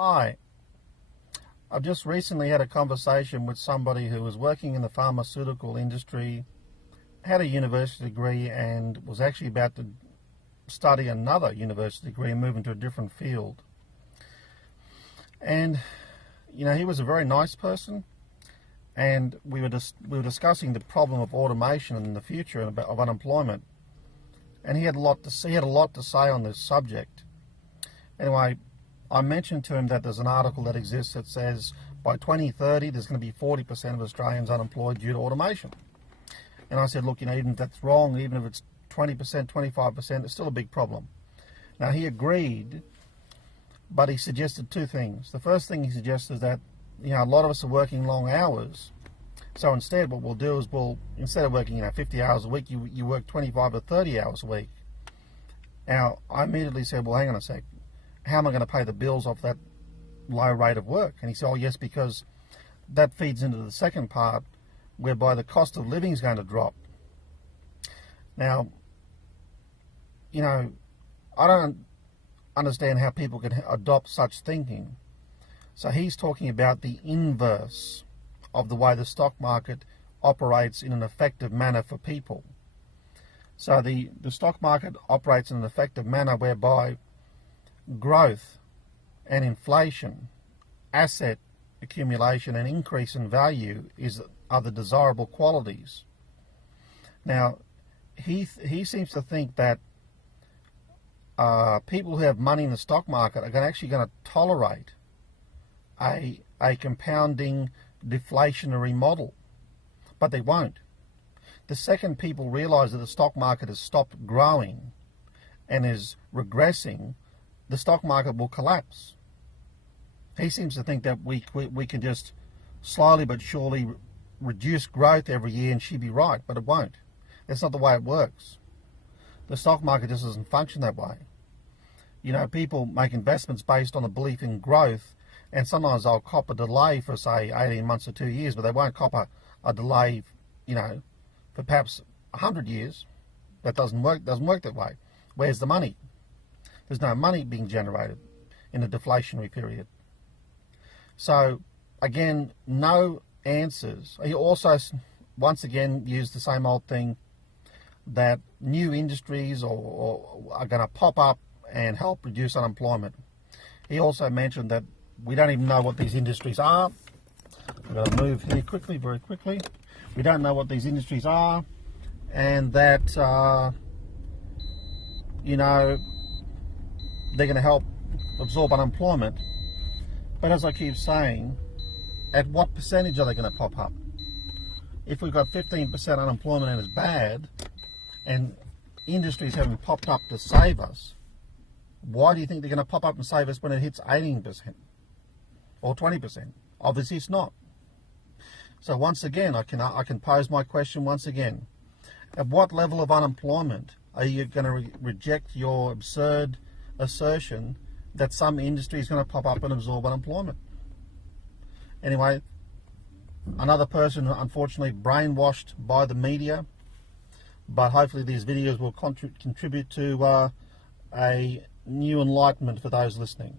Hi, I've just recently had a conversation with somebody who was working in the pharmaceutical industry, had a university degree, and was actually about to study another university degree and move into a different field. And, he was a very nice person, and we were discussing the problem of automation in the future and of unemployment. And he had a lot to say on this subject. Anyway, I mentioned to him that there's an article that exists that says by 2030 there's going to be 40% of Australians unemployed due to automation. And I said, look, even if that's wrong, even if it's 20%, 25%, it's still a big problem. Now, he agreed, but he suggested two things. The first thing he suggested is that, a lot of us are working long hours. So instead, what we'll do is instead of working, 50 hours a week, you work 25 or 30 hours a week. Now, I immediately said, well, hang on a sec. How am I going to pay the bills off that low rate of work? And he said, oh yes, because that feeds into the second part, whereby the cost of living is going to drop. Now, I don't understand how people can adopt such thinking. So he's talking about the inverse of the way the stock market operates in an effective manner for people. So the stock market operates in an effective manner whereby growth and inflation, asset accumulation and increase in value are the desirable qualities. Now, he seems to think that people who have money in the stock market are actually going to tolerate a compounding deflationary model, but they won't. The second people realize that the stock market has stopped growing and is regressing, the stock market will collapse. He seems to think that we can just slowly but surely reduce growth every year and she'd be right, but it won't. That's not the way it works. The stock market just doesn't function that way. People make investments based on a belief in growth, and sometimes they'll cop a delay for, say, 18 months or 2 years, but they won't cop a delay, for perhaps 100 years. That doesn't work that way. Where's the money? There's no money being generated in a deflationary period. So, again, no answers. He also, once again, used the same old thing that new industries are going to pop up and help reduce unemployment. He also mentioned that we don't even know what these industries are. I'm going to move here very quickly. We don't know what these industries are, and that, they're going to help absorb unemployment. But as I keep saying, at what percentage are they going to pop up? If we've got 15% unemployment and it's bad, and industries haven't popped up to save us, why do you think they're going to pop up and save us when it hits 18% or 20%? Obviously it's not. So once again, I can pose my question once again. At what level of unemployment are you going to reject your absurd assertion that some industry is going to pop up and absorb unemployment? Anyway, another person unfortunately brainwashed by the media, but hopefully these videos will contribute to a new enlightenment for those listening.